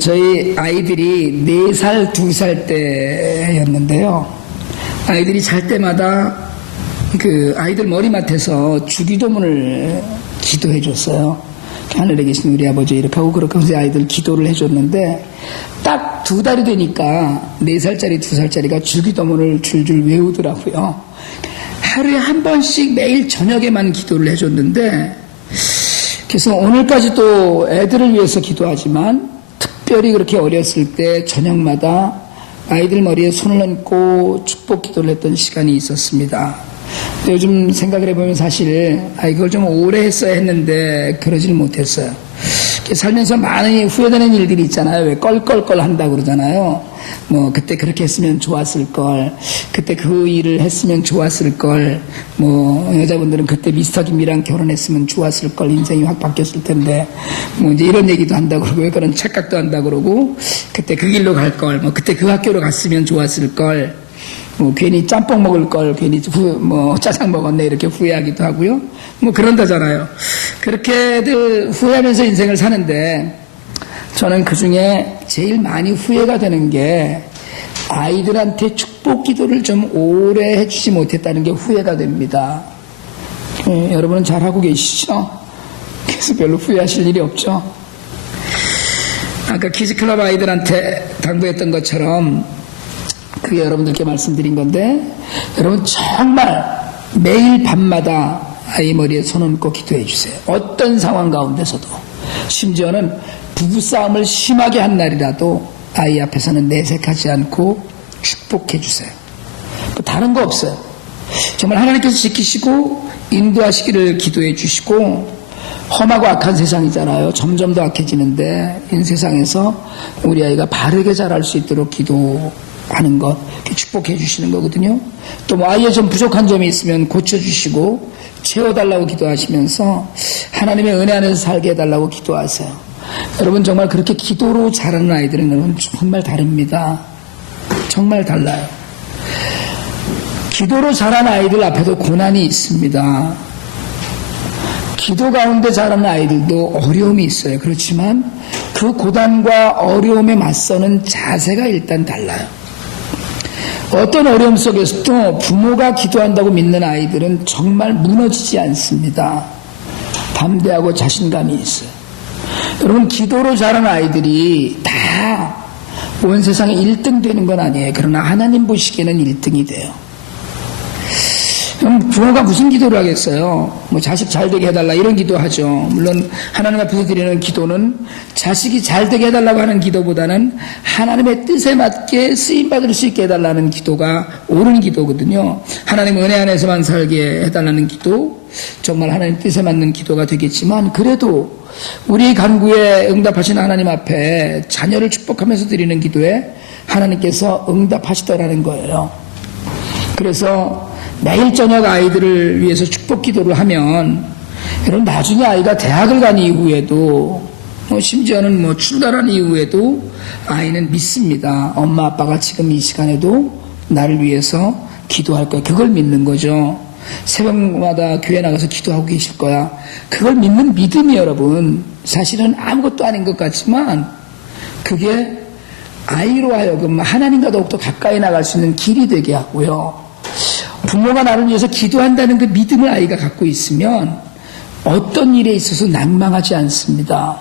저희 아이들이 4살, 2살 때였는데요. 아이들이 잘 때마다 그 아이들 머리맡에서 주기도문을 기도해 줬어요. 하늘에 계신 우리 아버지 이렇게 하고 그렇게 하면서 아이들 기도를 해줬는데 딱 2달이 되니까 4살짜리, 2살짜리가 주기도문을 줄줄 외우더라고요. 하루에 한 번씩 매일 저녁에만 기도를 해줬는데, 그래서 오늘까지도 애들을 위해서 기도하지만 특별히 그렇게 어렸을 때 저녁마다 아이들 머리에 손을 얹고 축복 기도를 했던 시간이 있었습니다. 요즘 생각을 해보면 사실 이걸 좀 오래 했어야 했는데 그러질 못했어요. 살면서 많이 후회되는 일들이 있잖아요. 왜 껄껄껄 한다고 그러잖아요. 뭐 그때 그렇게 했으면 좋았을 걸, 그때 그 일을 했으면 좋았을 걸, 뭐 여자분들은 그때 미스터 김이랑 결혼했으면 좋았을 걸, 인생이 확 바뀌었을 텐데, 뭐 이제 이런 얘기도 한다고 그러고, 왜 그런 착각도 한다고 그러고, 그때 그 길로 갈 걸, 뭐 그때 그 학교로 갔으면 좋았을 걸, 뭐 괜히 짬뽕 먹을 걸 괜히 짜장 먹었네 이렇게 후회하기도 하고요. 뭐 그런다잖아요. 그렇게들 후회하면서 인생을 사는데, 저는 그 중에 제일 많이 후회가 되는 게 아이들한테 축복 기도를 좀 오래 해주지 못했다는 게 후회가 됩니다. 여러분은 잘하고 계시죠? 그래서 별로 후회하실 일이 없죠? 아까 키즈클럽 아이들한테 당부했던 것처럼 그게 여러분들께 말씀드린 건데, 여러분 정말 매일 밤마다 아이 머리에 손 얹고 기도해 주세요. 어떤 상황 가운데서도. 심지어는 부부싸움을 심하게 한 날이라도 아이 앞에서는 내색하지 않고 축복해 주세요. 뭐 다른 거 없어요. 정말 하나님께서 지키시고 인도하시기를 기도해 주시고, 험하고 악한 세상이잖아요. 점점 더 악해지는데 이 세상에서 우리 아이가 바르게 자랄 수 있도록 기도하는 것, 축복해 주시는 거거든요. 또 뭐 아이에 좀 부족한 점이 있으면 고쳐주시고 채워달라고 기도하시면서 하나님의 은혜 안에서 살게 해달라고 기도하세요. 여러분 정말 그렇게 기도로 자라는 아이들은 여러분 정말 다릅니다. 정말 달라요. 기도로 자란 아이들 앞에도 고난이 있습니다. 기도 가운데 자라는 아이들도 어려움이 있어요. 그렇지만 그 고난과 어려움에 맞서는 자세가 일단 달라요. 어떤 어려움 속에서도 부모가 기도한다고 믿는 아이들은 정말 무너지지 않습니다. 담대하고 자신감이 있어요. 여러분 기도로 자란 아이들이 다 온 세상에 1등 되는 건 아니에요. 그러나 하나님 보시기에는 1등이 돼요. 그럼 부모가 무슨 기도를 하겠어요? 뭐 자식 잘 되게 해달라 이런 기도하죠. 물론 하나님 앞에서 드리는 기도는 자식이 잘 되게 해달라고 하는 기도보다는 하나님의 뜻에 맞게 쓰임받을 수 있게 해달라는 기도가 옳은 기도거든요. 하나님 은혜 안에서만 살게 해달라는 기도, 정말 하나님 뜻에 맞는 기도가 되겠지만, 그래도 우리 간구에 응답하신 하나님 앞에 자녀를 축복하면서 드리는 기도에 하나님께서 응답하시더라는 거예요. 그래서 매일 저녁 아이들을 위해서 축복 기도를 하면, 여러분 나중에 아이가 대학을 간 이후에도 심지어는 출가한 이후에도 아이는 믿습니다. 엄마 아빠가 지금 이 시간에도 나를 위해서 기도할 거야. 그걸 믿는 거죠. 새벽마다 교회 나가서 기도하고 계실 거야. 그걸 믿는 믿음이 여러분 사실은 아무것도 아닌 것 같지만 그게 아이로 하여금 하나님과 더욱더 가까이 나갈 수 있는 길이 되게 하고요. 부모가 나를 위해서 기도한다는 그 믿음을 아이가 갖고 있으면 어떤 일에 있어서 난망하지 않습니다.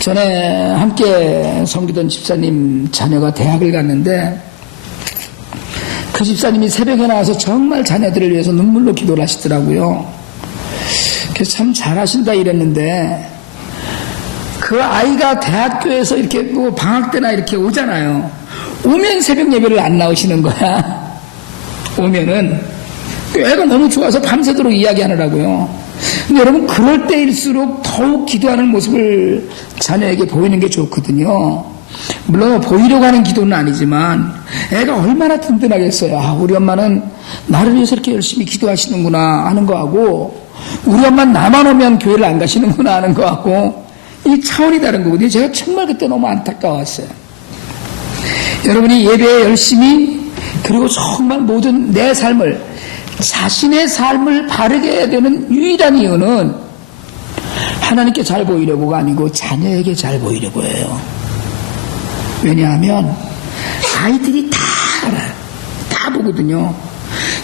전에 함께 섬기던 집사님 자녀가 대학을 갔는데 그 집사님이 새벽에 나와서 정말 자녀들을 위해서 눈물로 기도를 하시더라고요. 그래서 참 잘하신다 이랬는데, 그 아이가 대학교에서 이렇게 방학 때나 이렇게 오잖아요. 오면 새벽 예배를 안 나오시는 거야. 오면은 애가 너무 좋아서 밤새도록 이야기하느라고요. 근데 여러분 그럴 때일수록 더욱 기도하는 모습을 자녀에게 보이는 게 좋거든요. 물론 보이려고 하는 기도는 아니지만 애가 얼마나 든든하겠어요. 우리 엄마는 나를 위해서 이렇게 열심히 기도하시는구나 하는 거하고, 우리 엄마는 나만 오면 교회를 안 가시는구나 하는 거하고 이 차원이 다른 거거든요. 제가 정말 그때 너무 안타까웠어요. 여러분이 예배에 열심히, 그리고 정말 모든 내 삶을, 자신의 삶을 바르게 해야 되는 유일한 이유는 하나님께 잘 보이려고가 아니고 자녀에게 잘 보이려고 해요. 왜냐하면 아이들이 다 알아요. 다 보거든요.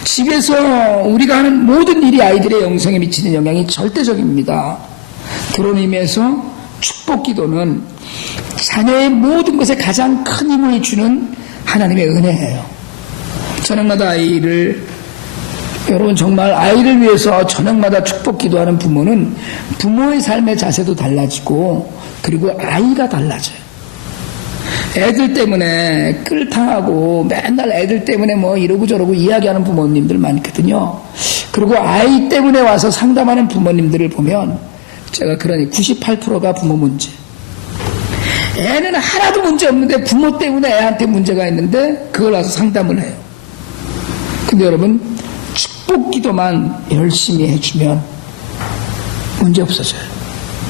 집에서 우리가 하는 모든 일이 아이들의 영성에 미치는 영향이 절대적입니다. 그런 의미에서 축복 기도는 자녀의 모든 것에 가장 큰 힘을 주는 하나님의 은혜예요. 저녁마다 여러분 정말 아이를 위해서 저녁마다 축복 기도하는 부모는 부모의 삶의 자세도 달라지고 그리고 아이가 달라져요. 애들 때문에 끌탕하고 맨날 애들 때문에 뭐 이러고 저러고 이야기하는 부모님들 많거든요. 그리고 아이 때문에 와서 상담하는 부모님들을 보면 제가 그러니 98%가 부모 문제. 애는 하나도 문제 없는데 부모 때문에 애한테 문제가 있는데 그걸 와서 상담을 해요. 근데 여러분 축복 기도만 열심히 해주면 문제 없어져요.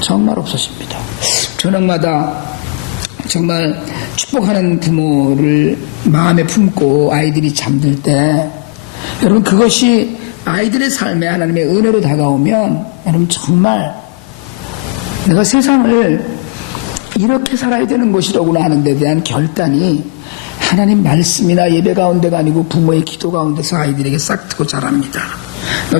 정말 없어집니다. 저녁마다 정말 축복하는 부모를 마음에 품고 아이들이 잠들 때 여러분 그것이 아이들의 삶에 하나님의 은혜로 다가오면 여러분 정말 내가 세상을 이렇게 살아야 되는 것이라고나 하는 데 대한 결단이 하나님 말씀이나 예배 가운데가 아니고 부모의 기도 가운데서 아이들에게 싹 트고 자랍니다.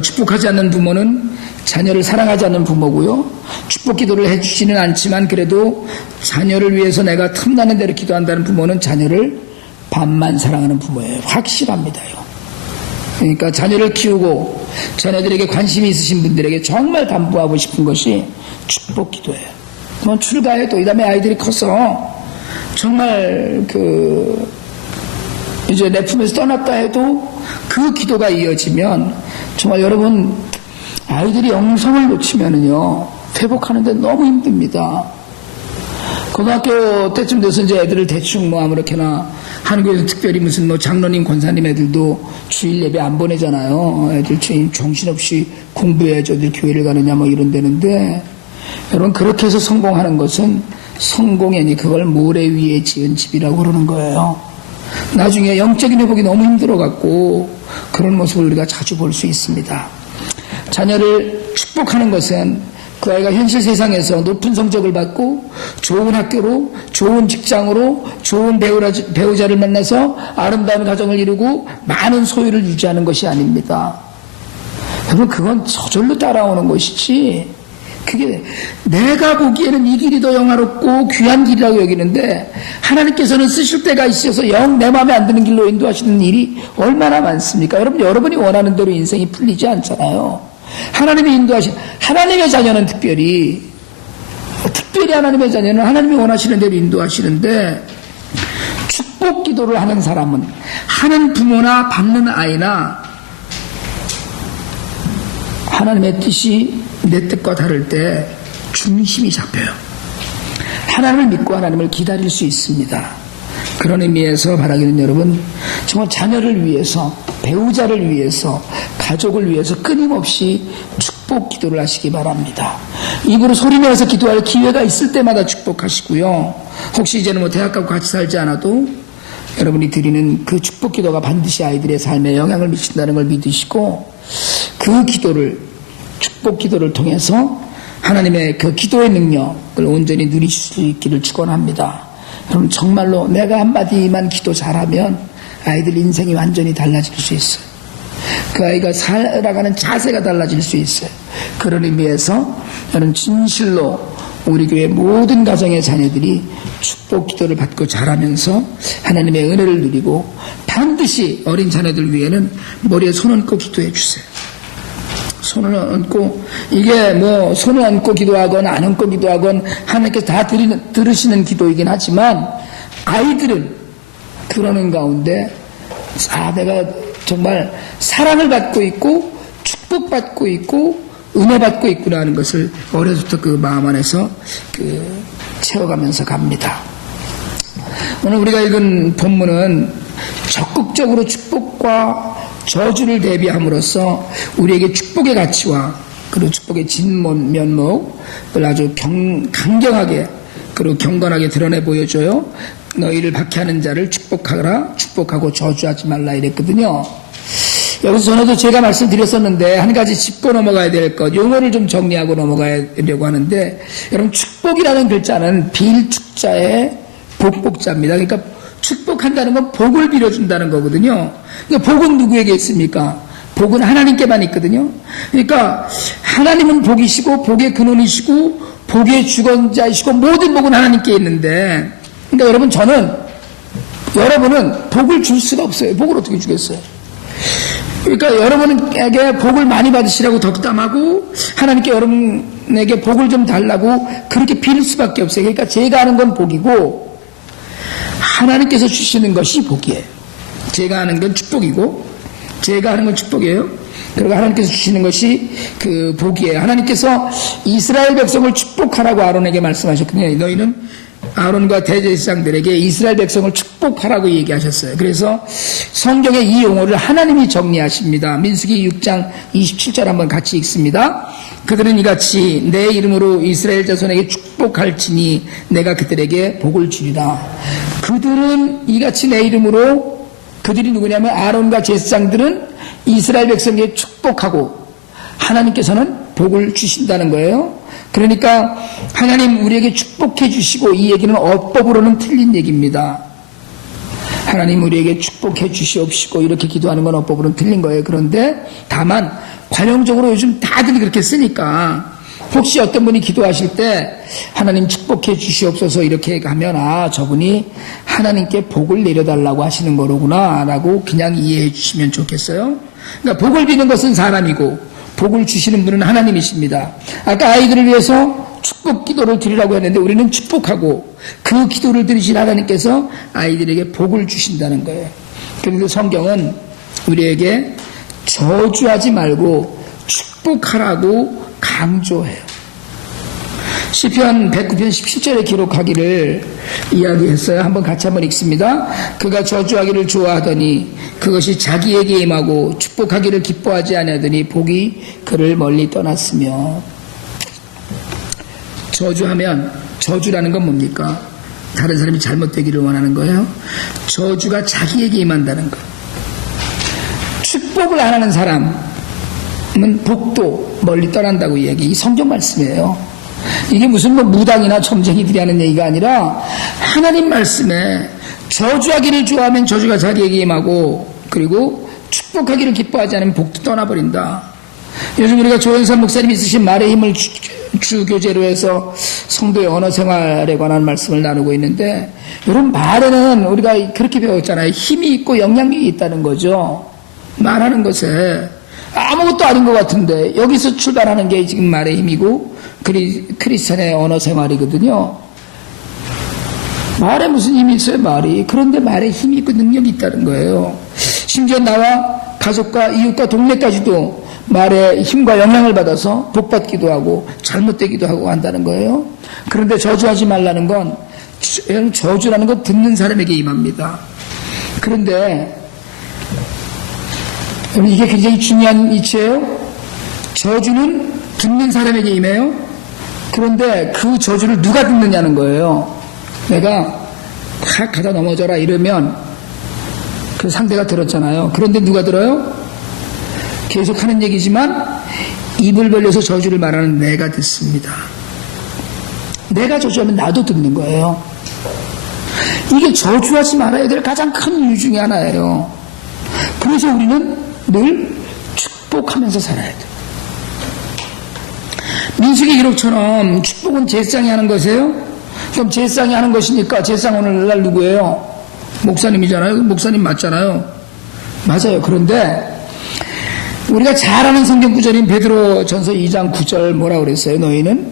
축복하지 않는 부모는 자녀를 사랑하지 않는 부모고요. 축복 기도를 해주지는 않지만 그래도 자녀를 위해서 내가 틈나는 대로 기도한다는 부모는 자녀를 반만 사랑하는 부모예요. 확실합니다요. 그러니까 자녀를 키우고 자녀들에게 관심이 있으신 분들에게 정말 담보하고 싶은 것이 축복 기도예요. 뭐 출가해도 이 다음에 아이들이 커서 정말 이제 내 품에서 떠났다 해도 그 기도가 이어지면 정말 여러분 아이들이 영성을 놓치면은요 회복하는데 너무 힘듭니다. 고등학교 때쯤 돼서 이제 애들을 대충 뭐 아무렇게나 한국에서 특별히 무슨 뭐 장로님 권사님 애들도 주일 예배 안 보내잖아요. 애들 주일 정신없이 공부해야지 어딜 교회를 가느냐 뭐 이런 데는데 여러분 그렇게 해서 성공하는 것은 성공이 아니 그걸 모래 위에 지은 집이라고 그러는 거예요. 나중에 영적인 회복이 너무 힘들어갖고 그런 모습을 우리가 자주 볼 수 있습니다. 자녀를 축복하는 것은 그 아이가 현실 세상에서 높은 성적을 받고 좋은 학교로 좋은 직장으로 좋은 배우자를 만나서 아름다운 가정을 이루고 많은 소유를 유지하는 것이 아닙니다. 여러분 그건 저절로 따라오는 것이지 그게 내가 보기에는 이 길이 더 영화롭고 귀한 길이라고 여기는데 하나님께서는 쓰실 때가 있어서 영 내 마음에 안 드는 길로 인도하시는 일이 얼마나 많습니까? 여러분이 원하는 대로 인생이 풀리지 않잖아요. 하나님이 인도하신 하나님의 자녀는 특별히 하나님의 자녀는 하나님이 원하시는 대로 인도하시는데 축복 기도를 하는 사람은 하는 부모나 받는 아이나 하나님의 뜻이 내 뜻과 다를 때 중심이 잡혀요. 하나님을 믿고 하나님을 기다릴 수 있습니다. 그런 의미에서 바라기는 여러분 정말 자녀를 위해서 배우자를 위해서 가족을 위해서 끊임없이 축복 기도를 하시기 바랍니다. 입으로 소리내서 기도할 기회가 있을 때마다 축복하시고요. 혹시 이제는 뭐 대학 가고 같이 살지 않아도 여러분이 드리는 그 축복 기도가 반드시 아이들의 삶에 영향을 미친다는 걸 믿으시고 그 기도를 축복 기도를 통해서 하나님의 그 기도의 능력을 온전히 누리실 수 있기를 축원합니다. 여러분 정말로 내가 한마디만 기도 잘하면 아이들 인생이 완전히 달라질 수 있어요. 그 아이가 살아가는 자세가 달라질 수 있어요. 그런 의미에서 저는 진실로 우리 교회 모든 가정의 자녀들이 축복 기도를 받고 자라면서 하나님의 은혜를 누리고 반드시 어린 자녀들 위해는 머리에 손 얹고 기도해 주세요. 손을 얹고 이게 뭐 손을 얹고 기도하건 안 얹고 기도하건 하나님께서 다 들으시는 기도이긴 하지만 아이들은 그러는 가운데 내가 정말 사랑을 받고 있고 축복받고 있고 은혜 받고 있구나 하는 것을 어려서부터 그 마음 안에서 채워가면서 갑니다. 오늘 우리가 읽은 본문은 적극적으로 축복과 저주를 대비함으로써 우리에게 축복의 가치와 그리고 축복의 진면목을 아주 강경하게 그리고 경건하게 드러내 보여줘요. 너희를 박해하는 자를 축복하라, 축복하고 저주하지 말라 이랬거든요. 여기서 전에도 제가 말씀드렸었는데 한 가지 짚고 넘어가야 될 것, 용어를 좀 정리하고 넘어가려고 하는데 여러분 축복이라는 글자는 빌축자에 복복자입니다. 그러니까 축복한다는 건 복을 빌어준다는 거거든요. 그러니까 복은 누구에게 있습니까? 복은 하나님께만 있거든요. 그러니까 하나님은 복이시고 복의 근원이시고 복의 주권자이시고 모든 복은 하나님께 있는데, 그러니까 여러분은 복을 줄 수가 없어요. 복을 어떻게 주겠어요? 그러니까 여러분에게 복을 많이 받으시라고 덕담하고 하나님께 여러분에게 복을 좀 달라고 그렇게 빌 수밖에 없어요. 그러니까 제가 하는 건 복이고 하나님께서 주시는 것이 복이에요. 제가 하는 건 축복이고 제가 하는 건 축복이에요. 그리고 하나님께서 주시는 것이 그 복이에요. 하나님께서 이스라엘 백성을 축복하라고 아론에게 말씀하셨거든요. 너희는 아론과 대제사장들에게 이스라엘 백성을 축복하라고 얘기하셨어요. 그래서 성경에 이 용어를 하나님이 정리하십니다. 민수기 6장 27절 한번 같이 읽습니다. 그들은 이같이 내 이름으로 이스라엘 자손에게 축복할지니 내가 그들에게 복을 주리라. 그들은 이같이 내 이름으로, 그들이 누구냐면 아론과 제사장들은 이스라엘 백성에게 축복하고 하나님께서는 복을 주신다는 거예요. 그러니까 하나님 우리에게 축복해 주시고, 이 얘기는 어법으로는 틀린 얘기입니다. 하나님 우리에게 축복해 주시옵시고 이렇게 기도하는 건 어법으로는 틀린 거예요. 그런데 다만 관용적으로 요즘 다들 그렇게 쓰니까 혹시 어떤 분이 기도하실 때 하나님 축복해 주시옵소서 이렇게 가면 저분이 하나님께 복을 내려달라고 하시는 거로구나 라고 그냥 이해해 주시면 좋겠어요. 그러니까 복을 비는 것은 사람이고 복을 주시는 분은 하나님이십니다. 아까 아이들을 위해서 축복 기도를 드리라고 했는데 우리는 축복하고 그 기도를 들으신 하나님께서 아이들에게 복을 주신다는 거예요. 그런데 성경은 우리에게 저주하지 말고 축복하라고 강조해요. 시편 109편 17절에 기록하기를 이야기했어요. 한번 같이 한번 읽습니다. 그가 저주하기를 좋아하더니 그것이 자기에게 임하고 축복하기를 기뻐하지 아니하더니 복이 그를 멀리 떠났으며. 저주라는 건 뭡니까? 다른 사람이 잘못되기를 원하는 거예요. 저주가 자기에게 임한다는 거. 축복을 안 하는 사람은 복도 멀리 떠난다고 얘기. 이 성경 말씀이에요. 이게 무슨 무당이나 점쟁이들이 하는 얘기가 아니라 하나님 말씀에 저주하기를 좋아하면 저주가 자기에게 임하고 그리고 축복하기를 기뻐하지 않으면 복도 떠나버린다. 요즘 우리가 조현삼 목사님이 쓰신 말의 힘을 주교재로 해서 성도의 언어 생활에 관한 말씀을 나누고 있는데, 여러분 말에는 우리가 그렇게 배웠잖아요. 힘이 있고 영향력이 있다는 거죠. 말하는 것에 아무것도 아닌 것 같은데 여기서 출발하는 게 지금 말의 힘이고 크리스찬의 언어 생활이거든요. 말에 무슨 힘이 있어요, 말이. 그런데 말에 힘이 있고 능력이 있다는 거예요. 심지어 나와 가족과 이웃과 동네까지도 말의 힘과 영향을 받아서 복받기도 하고 잘못되기도 하고 한다는 거예요. 그런데 저주하지 말라는 건, 저주라는 건 듣는 사람에게 임합니다. 그런데 이게 굉장히 중요한 이치예요. 저주는 듣는 사람에게 임해요. 그런데 그 저주를 누가 듣느냐는 거예요. 내가 확 가다 넘어져라 이러면 그 상대가 들었잖아요. 그런데 누가 들어요? 계속 하는 얘기지만 입을 벌려서 저주를 말하는 내가 듣습니다. 내가 저주하면 나도 듣는 거예요. 이게 저주하지 말아야 될 가장 큰 이유 중에 하나예요. 그래서 우리는 늘 축복하면서 살아야 돼요. 민수기 기록처럼 축복은 제사장이 하는 것이에요. 그럼 제사장이 하는 것이니까 제사장 오늘날 누구예요? 목사님이잖아요. 목사님 맞잖아요. 맞아요. 그런데 우리가 잘 아는 성경 구절인 베드로전서 2장 9절 뭐라고 그랬어요? 너희는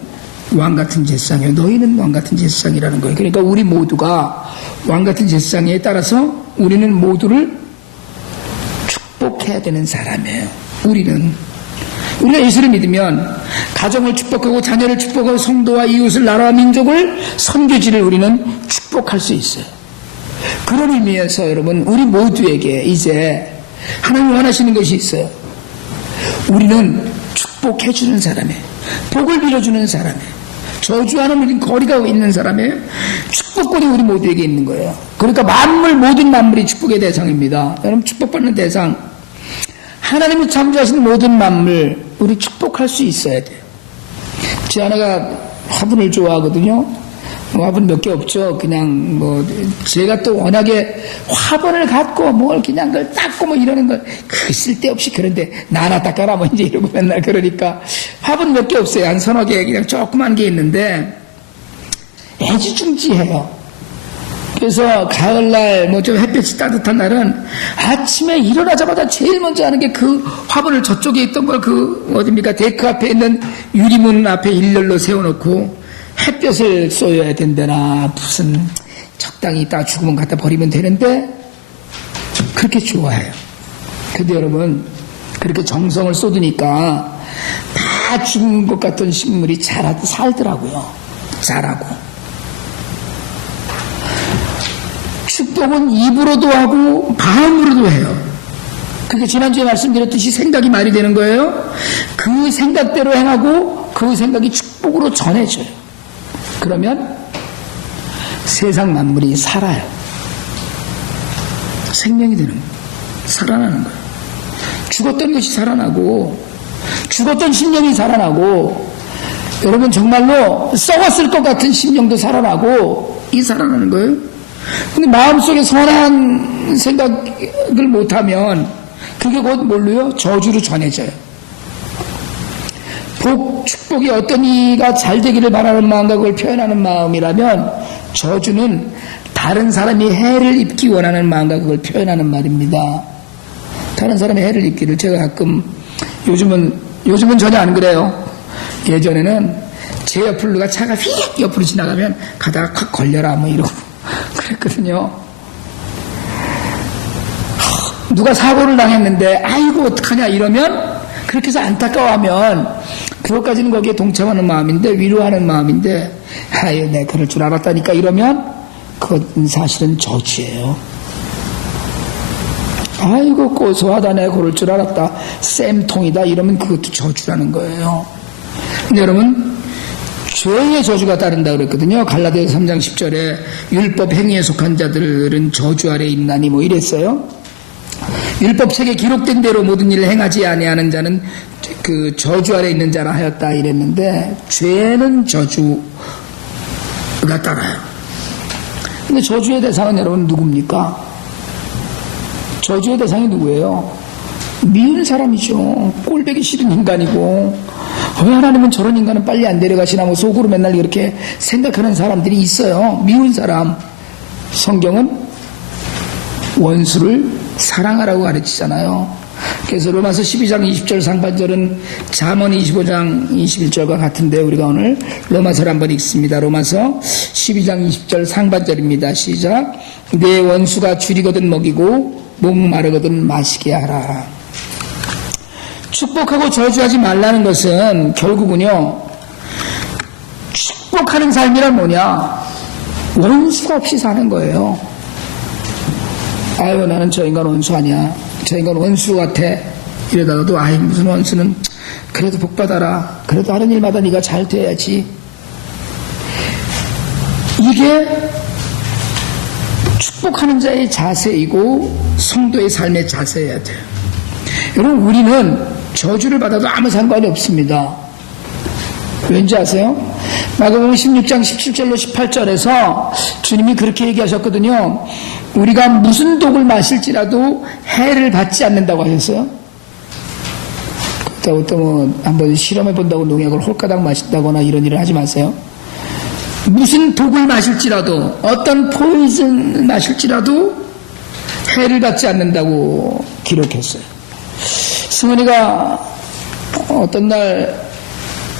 왕같은 제사장이에요. 너희는 왕같은 제사장이라는 거예요. 그러니까 우리 모두가 왕같은 제사장에 따라서 우리는 모두를 축복해야 되는 사람이에요. 우리가 예수를 믿으면 가정을 축복하고 자녀를 축복하고 성도와 이웃을, 나라와 민족을, 선교지를 우리는 축복할 수 있어요. 그런 의미에서 여러분, 우리 모두에게 이제 하나님 원하시는 것이 있어요. 우리는 축복해주는 사람이에요. 복을 빌어주는 사람이에요. 저주하는 우린 거리가 있는 사람이에요. 축복권이 우리 모두에게 있는 거예요. 그러니까 모든 만물이 축복의 대상입니다. 여러분, 축복받는 대상, 하나님이 창조하신 모든 만물, 우리 축복할 수 있어야 돼요. 제 아내가 화분을 좋아하거든요. 화분 몇 개 없죠. 그냥 제가 또 워낙에 화분을 갖고 뭘 그냥 그걸 닦고 이러는 걸 쓸데없이 그런데 나나 닦아라 이제 이러고 맨날 그러니까 화분 몇 개 없어요. 한 서너 개 그냥 조그만 게 있는데 애지중지해요. 그래서 가을날 좀 햇볕이 따뜻한 날은 아침에 일어나자마자 제일 먼저 하는 게 그 화분을 저쪽에 있던 걸 어딥니까 데크 앞에 있는 유리문 앞에 일렬로 세워놓고 햇볕을 쏘여야 된다나 무슨 적당히 있다가 죽으면 갖다 버리면 되는데 그렇게 좋아해요. 근데 여러분 그렇게 정성을 쏟으니까 다 죽은 것 같은 식물이 살더라고요. 자라고. 축복은 입으로도 하고 마음으로도 해요. 그게 지난주에 말씀드렸듯이 생각이 말이 되는 거예요. 그 생각대로 행하고 그 생각이 축복으로 전해져요. 그러면 세상 만물이 살아요. 생명이 되는 거예요. 살아나는 거예요. 죽었던 것이 살아나고 죽었던 심령이 살아나고 여러분 정말로 썩었을 것 같은 심령도 살아나고 살아나는 거예요. 근데 마음속에 선한 생각을 못하면 그게 곧 뭘로요? 저주로 전해져요. 축복이 어떤 이가 잘 되기를 바라는 마음과 그걸 표현하는 마음이라면 저주는 다른 사람이 해를 입기 원하는 마음과 그걸 표현하는 말입니다. 다른 사람이 해를 입기를 제가 가끔 요즘은 전혀 안 그래요. 예전에는 제 옆을 누가 차가 휙 옆으로 지나가면 가다가 콱 걸려라 이러고 그랬거든요. 누가 사고를 당했는데 아이고 어떡하냐 이러면 그렇게 해서 안타까워하면 그것까지는 거기에 동참하는 마음인데 위로하는 마음인데 아유 내 그럴 줄 알았다니까 이러면 그건 사실은 저주예요. 아이고 고소하다 내 그럴 줄 알았다 쌤통이다 이러면 그것도 저주라는 거예요. 근데 여러분 죄의 저주가 따른다 그랬거든요. 갈라디아서 3장 10절에 율법 행위에 속한 자들은 저주 아래 있나니 이랬어요. 율법책에 기록된 대로 모든 일을 행하지 아니하는 자는 그 저주 아래 있는 자라 하였다 이랬는데 죄는 저주가 따라요. 근데 저주의 대상은 여러분 누굽니까? 저주의 대상이 누구예요? 미운 사람이죠. 꼴보기 싫은 인간이고 왜 하나님은 저런 인간은 빨리 안 데려가시나 속으로 맨날 이렇게 생각하는 사람들이 있어요. 미운 사람. 성경은 원수를 사랑하라고 가르치잖아요. 그래서 로마서 12장 20절 상반절은 잠언 25장 21절과 같은데 우리가 오늘 로마서를 한번 읽습니다. 로마서 12장 20절 상반절입니다. 시작. 내 원수가 줄이거든 먹이고 목마르거든 마시게 하라. 축복하고 저주하지 말라는 것은 결국은요 축복하는 삶이란 뭐냐 원수가 없이 사는 거예요. 아유 나는 저 인간 원수 아니야 저 인간 원수 같아 이러다가도 아이 무슨 원수는 그래도 복받아라 그래도 하는 일마다 네가 잘 돼야지 이게 축복하는 자의 자세이고 성도의 삶의 자세여야 돼요. 여러분 우리는 저주를 받아도 아무 상관이 없습니다. 왠지 아세요? 마가복음 16장 17절로 18절에서 주님이 그렇게 얘기하셨거든요. 우리가 무슨 독을 마실지라도 해를 받지 않는다고 하셨어요. 그렇다고 또 한번 실험해 본다고 농약을 홀가닥 마신다거나 이런 일을 하지 마세요. 무슨 독을 마실지라도 어떤 포이즌을 마실지라도 해를 받지 않는다고 기록했어요. 승원이가 어떤 날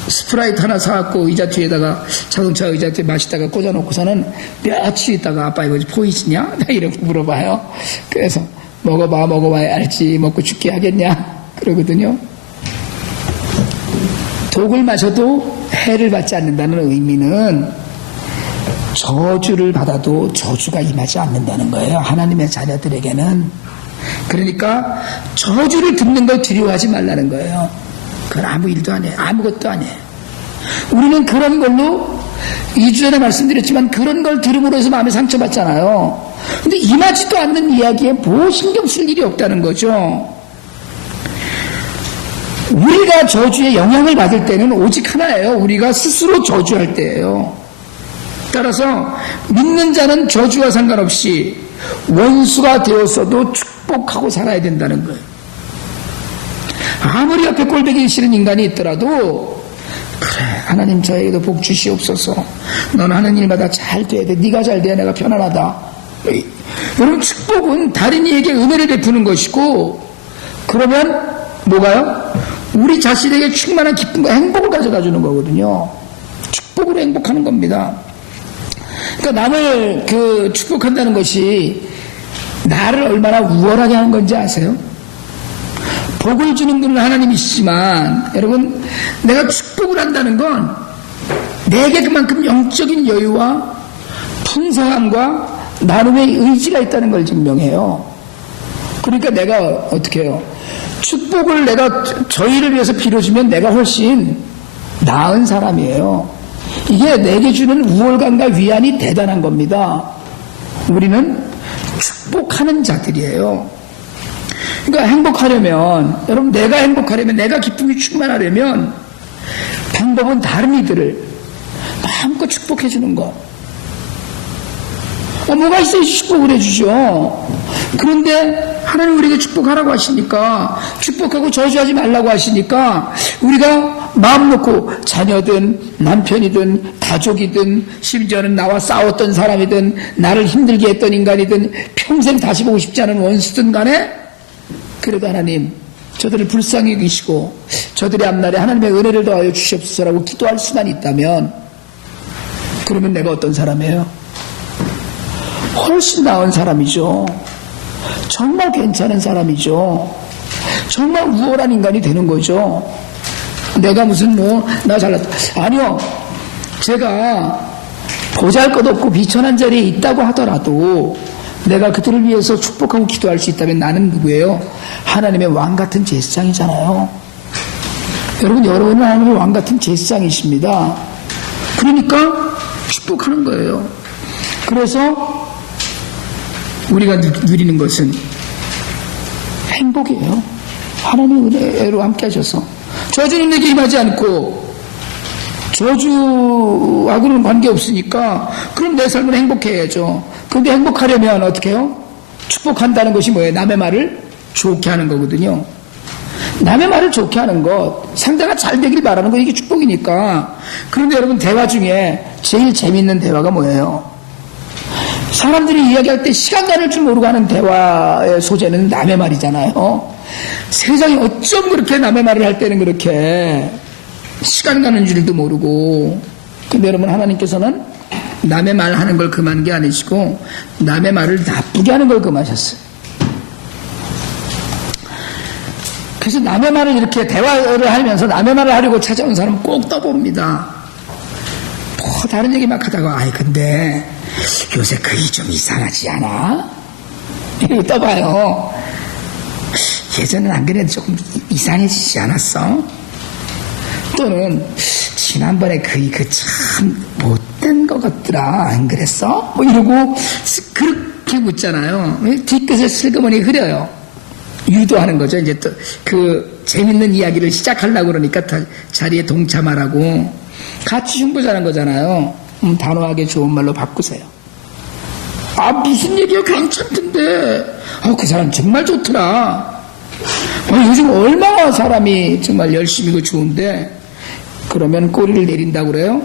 스프라이트 하나 사갖고 의자 뒤에다가 자동차 의자 뒤에 마시다가 꽂아놓고서는 며칠 있다가 아빠 이거 포이즈냐? 이렇게 물어봐요. 그래서 먹어봐야 알지 먹고 죽게 하겠냐? 그러거든요. 독을 마셔도 해를 받지 않는다는 의미는 저주를 받아도 저주가 임하지 않는다는 거예요. 하나님의 자녀들에게는. 그러니까 저주를 듣는 걸 두려워하지 말라는 거예요. 그건 아무 일도 안 해. 아무것도 안 해. 우리는 그런 걸로 2주 전에 말씀드렸지만 그런 걸 들음으로 해서 마음에 상처받잖아요. 근데 임하지도 않는 이야기에 뭐 신경 쓸 일이 없다는 거죠. 우리가 저주에 영향을 받을 때는 오직 하나예요. 우리가 스스로 저주할 때예요. 따라서 믿는 자는 저주와 상관없이 원수가 되었어도 축복하고 살아야 된다는 거예요. 아무리 옆에 꼴보기 싫은 인간이 있더라도 그래 하나님 저에게도 복 주시옵소서. 너는 하는 일마다 잘 돼야 돼. 네가 잘 돼야 내가 편안하다. 여러분 축복은 다른 이에게 은혜를 베푸는 것이고 그러면 뭐가요? 우리 자신에게 충만한 기쁨과 행복을 가져다 주는 거거든요. 축복으로 행복하는 겁니다. 그러니까 남을 축복한다는 것이 나를 얼마나 우월하게 하는 건지 아세요? 복을 주는 분은 하나님이시지만 여러분 내가 축복을 한다는 건 내게 그만큼 영적인 여유와 풍성함과 나름의 의지가 있다는 걸 증명해요. 그러니까 내가 어떻게 해요? 축복을 내가 저희를 위해서 빌어주면 내가 훨씬 나은 사람이에요. 이게 내게 주는 우월감과 위안이 대단한 겁니다. 우리는 축복하는 자들이에요. 그러니까 행복하려면 여러분 내가 행복하려면 내가 기쁨이 충만하려면 방법은 다른 이들을 마음껏 축복해 주는 것. 뭐가 있어야 축복을 해주죠. 그런데 하나님 우리에게 축복하라고 하시니까 축복하고 저주하지 말라고 하시니까 우리가 마음 놓고 자녀든 남편이든 가족이든 심지어는 나와 싸웠던 사람이든 나를 힘들게 했던 인간이든 평생 다시 보고 싶지 않은 원수든 간에 그래도 하나님 저들을 불쌍히 여기시고 저들의 앞날에 하나님의 은혜를 더하여 주시옵소서라고 기도할 수만 있다면 그러면 내가 어떤 사람이에요? 훨씬 나은 사람이죠. 정말 괜찮은 사람이죠. 정말 우월한 인간이 되는 거죠. 내가 무슨 나 잘났다. 아니요. 제가 보잘것없고 비천한 자리에 있다고 하더라도 내가 그들을 위해서 축복하고 기도할 수 있다면 나는 누구예요? 하나님의 왕같은 제사장이잖아요. 여러분은 하나님의 왕같은 제사장이십니다. 그러니까 축복하는 거예요. 그래서 우리가 누리는 것은 행복이에요. 하나님의 은혜로 함께 하셔서 저주는 내게 임하지 않고 저주하고는 관계없으니까 그럼 내 삶은 행복해야죠. 그런데 행복하려면 어떻게 해요? 축복한다는 것이 뭐예요? 남의 말을 좋게 하는 거거든요. 남의 말을 좋게 하는 것, 상대가 잘 되길 바라는 거, 이게 축복이니까. 그런데 여러분 대화 중에 제일 재밌는 대화가 뭐예요? 사람들이 이야기할 때 시간 가는 줄 모르고 하는 대화의 소재는 남의 말이잖아요. 세상에 어쩜 그렇게 남의 말을 할 때는 그렇게 시간 가는 줄도 모르고. 근데 여러분 하나님께서는 남의 말 하는 걸 금한 게 아니시고 남의 말을 나쁘게 하는 걸 금하셨어요. 그래서 남의 말을 이렇게 대화를 하면서 남의 말을 하려고 찾아온 사람은 꼭 떠봅니다. 다른 얘기 막 하다가 근데 요새 그게 좀 이상하지 않아? 이러고 떠봐요. 예전엔 안 그래도 조금 이상해지지 않았어? 또는 지난번에 그 참 못된 것 같더라 안 그랬어? 이러고 그렇게 묻잖아요. 뒤끝을 슬그머니 흐려요. 유도하는 거죠. 이제 또 재밌는 이야기를 시작하려고 그러니까 자리에 동참하라고 같이 흉보자는 거잖아요. 단호하게 좋은 말로 바꾸세요. 무슨 얘기야 괜찮던데. 그 사람 정말 좋더라. 요즘 얼마나 사람이 정말 열심히고 좋은데. 그러면 꼬리를 내린다고 그래요.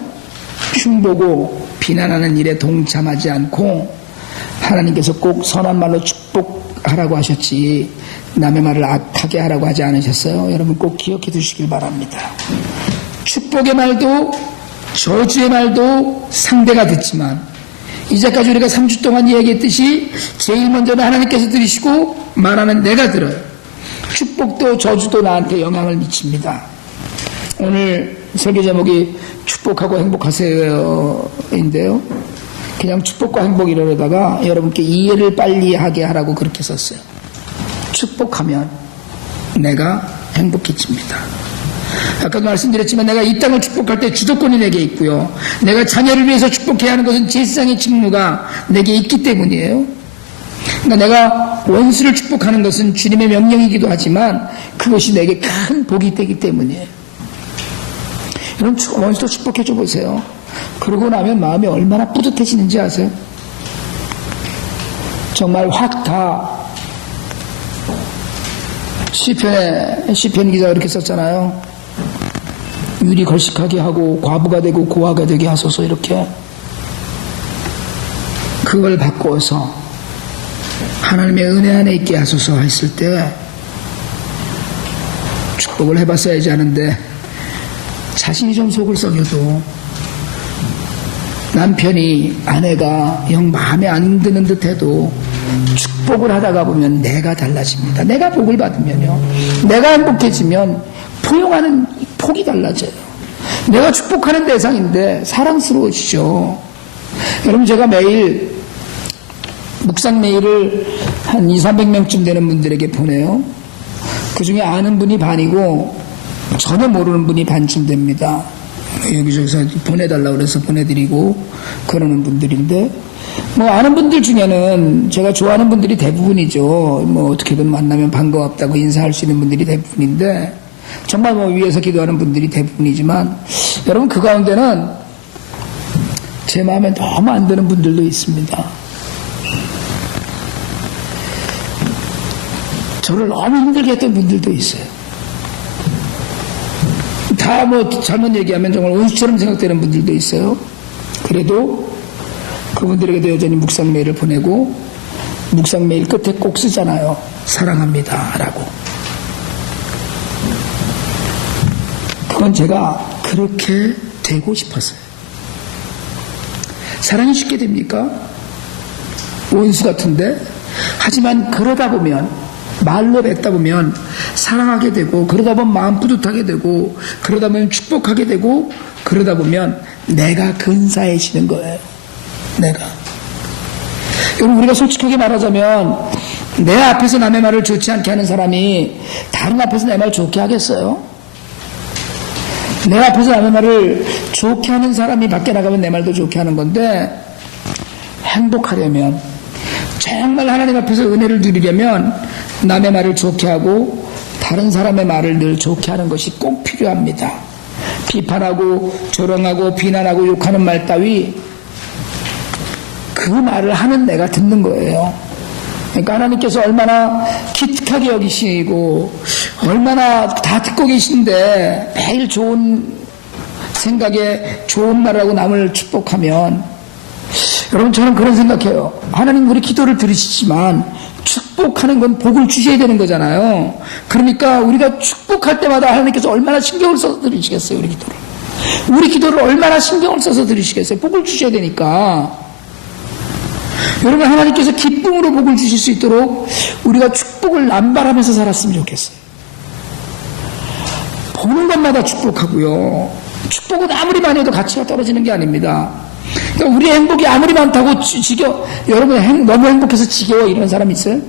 흉보고 비난하는 일에 동참하지 않고 하나님께서 꼭 선한 말로 축복하라고 하셨지 남의 말을 악하게 하라고 하지 않으셨어요. 여러분 꼭 기억해 두시길 바랍니다. 축복의 말도 저주의 말도 상대가 듣지만 이제까지 우리가 3주 동안 이야기했듯이 제일 먼저는 하나님께서 들으시고 말하는 내가 들어요. 축복도 저주도 나한테 영향을 미칩니다. 오늘 설교 제목이 축복하고 행복하세요인데요. 그냥 축복과 행복 이러다가 여러분께 이해를 빨리 하게 하라고 그렇게 썼어요. 축복하면 내가 행복해집니다. 아까도 말씀드렸지만 내가 이 땅을 축복할 때 주도권이 내게 있고요. 내가 자녀를 위해서 축복해야 하는 것은 제사장의 직무가 내게 있기 때문이에요. 그러니까 내가 원수를 축복하는 것은 주님의 명령이기도 하지만 그것이 내게 큰 복이 되기 때문이에요. 여러분 원수도 축복해 줘 보세요. 그러고 나면 마음이 얼마나 뿌듯해지는지 아세요? 정말 확 다 시편 기자가 이렇게 썼잖아요. 유리 걸식하게 하고 과부가 되고 고아가 되게 하소서. 이렇게 그걸 바꾸어서 하나님의 은혜 안에 있게 하소서 했을 때 축복을 해봤어야지 하는데, 자신이 좀 속을 썩여도 남편이 아내가 영 마음에 안 드는 듯 해도 축복을 하다가 보면 내가 달라집니다. 내가 복을 받으면요, 내가 행복해지면 포용하는 폭이 달라져요. 내가 축복하는 대상인데 사랑스러워지죠. 여러분, 제가 매일 묵상 메일을 한 200~300명쯤 되는 분들에게 보내요. 그 중에 아는 분이 반이고 전혀 모르는 분이 반쯤 됩니다. 여기저기서 보내달라고 그래서 보내드리고 그러는 분들인데, 뭐 아는 분들 중에는 제가 좋아하는 분들이 대부분이죠. 뭐 어떻게든 만나면 반가웠다고 인사할 수 있는 분들이 대부분인데, 정말 뭐 위에서 기도하는 분들이 대부분이지만, 여러분 그 가운데는 제 마음에 너무 안 드는 분들도 있습니다. 저를 너무 힘들게 했던 분들도 있어요. 다 뭐 잘못 얘기하면 정말 원수처럼 생각되는 분들도 있어요. 그래도 그분들에게도 여전히 묵상 메일을 보내고, 묵상 메일 끝에 꼭 쓰잖아요. 사랑합니다 라고. 그건 제가 그렇게 되고 싶었어요. 사랑이 쉽게 됩니까? 원수 같은데. 하지만 그러다 보면, 말로 뱉다 보면 사랑하게 되고, 그러다 보면 마음 뿌듯하게 되고, 그러다 보면 축복하게 되고, 그러다 보면 내가 근사해지는 거예요. 내가. 여러분, 우리가 솔직하게 말하자면 내 앞에서 남의 말을 좋지 않게 하는 사람이 다른 앞에서 내 말 좋게 하겠어요? 내 앞에서 남의 말을 좋게 하는 사람이 밖에 나가면 내 말도 좋게 하는 건데, 행복하려면, 정말 하나님 앞에서 은혜를 누리려면 남의 말을 좋게 하고 다른 사람의 말을 늘 좋게 하는 것이 꼭 필요합니다. 비판하고 조롱하고 비난하고 욕하는 말 따위, 그 말을 하는 내가 듣는 거예요. 그러니까 하나님께서 얼마나 기특하게 여기시고 얼마나 다 듣고 계신데 매일 좋은 생각에 좋은 말하고 남을 축복하면, 여러분 저는 그런 생각해요. 하나님 우리 기도를 들으시지만 축복하는 건 복을 주셔야 되는 거잖아요. 그러니까 우리가 축복할 때마다 하나님께서 얼마나 신경을 써서 들으시겠어요. 우리 기도를 얼마나 신경을 써서 들으시겠어요. 복을 주셔야 되니까. 여러분, 하나님께서 기쁨으로 복을 주실 수 있도록 우리가 축복을 남발하면서 살았으면 좋겠어요. 보는 것마다 축복하고요. 축복은 아무리 많이 해도 가치가 떨어지는 게 아닙니다. 그러니까 우리의 행복이 아무리 많다고 여러분 너무 행복해서 지겨워 이런 사람 있어요?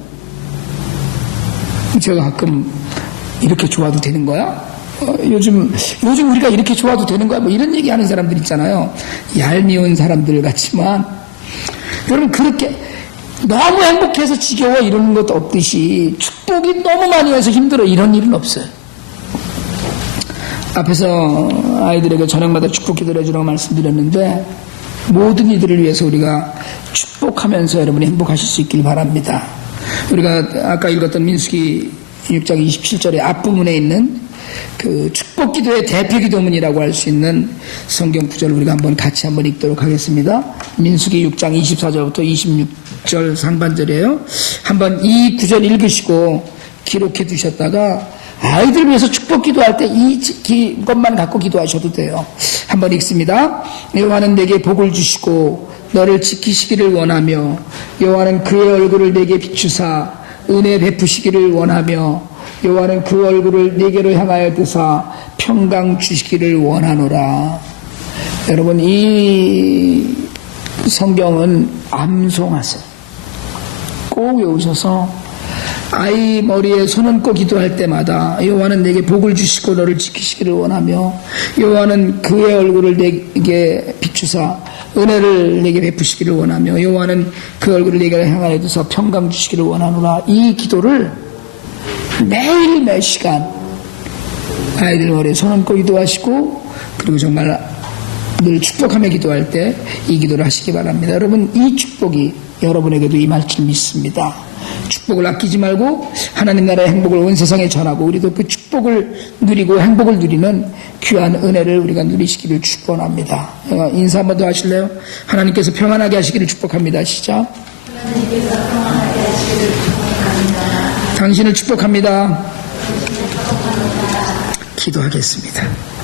제가 가끔 이렇게 좋아도 되는 거야? 요즘 우리가 이렇게 좋아도 되는 거야? 뭐 이런 얘기 하는 사람들 있잖아요. 얄미운 사람들 같지만, 여러분 그렇게 너무 행복해서 지겨워 이러는 것도 없듯이 축복이 너무 많이 해서 힘들어 이런 일은 없어요. 앞에서 아이들에게 저녁마다 축복 기도를 해주라고 말씀드렸는데, 모든 이들을 위해서 우리가 축복하면서 여러분이 행복하실 수 있길 바랍니다. 우리가 아까 읽었던 민수기 6장 27절의 앞부분에 있는 그 축복 기도의 대표 기도문이라고 할 수 있는 성경 구절을 우리가 같이 한번 읽도록 하겠습니다. 민수기 6장 24절부터 26절 상반절이에요. 한번 이 구절 읽으시고 기록해 두셨다가 아이들 위해서 축복 기도할 때 이것만 갖고 기도하셔도 돼요. 한번 읽습니다. 여호와는 내게 복을 주시고 너를 지키시기를 원하며, 여호와는 그의 얼굴을 내게 비추사 은혜 베푸시기를 원하며, 여호와는 그 얼굴을 내게로 향하여 드사 평강 주시기를 원하노라. 여러분, 이 성경은 암송하세요. 꼭 외우셔서 아이 머리에 손 얹고 기도할 때마다 여호와는 내게 복을 주시고 너를 지키시기를 원하며, 여호와는 그의 얼굴을 내게 비추사 은혜를 내게 베푸시기를 원하며, 여호와는 그 얼굴을 내게 향하여 두사 평강 주시기를 원하노라. 이 기도를 매일 몇 시간 아이들 머리에 손 얹고 기도하시고, 그리고 정말 늘 축복하며 기도할 때 이 기도를 하시기 바랍니다. 여러분, 이 축복이 여러분에게도 임할 줄 믿습니다. 축복을 아끼지 말고 하나님 나라의 행복을 온 세상에 전하고 우리도 그 축복을 누리고 행복을 누리는 귀한 은혜를 우리가 누리시기를 축원합니다. 인사 한번 더 하실래요? 하나님께서 평안하게 하시기를 축복합니다. 시작. 하나님께서 평안하게 하시기를 축복합니다. 당신을 축복합니다. 기도하겠습니다.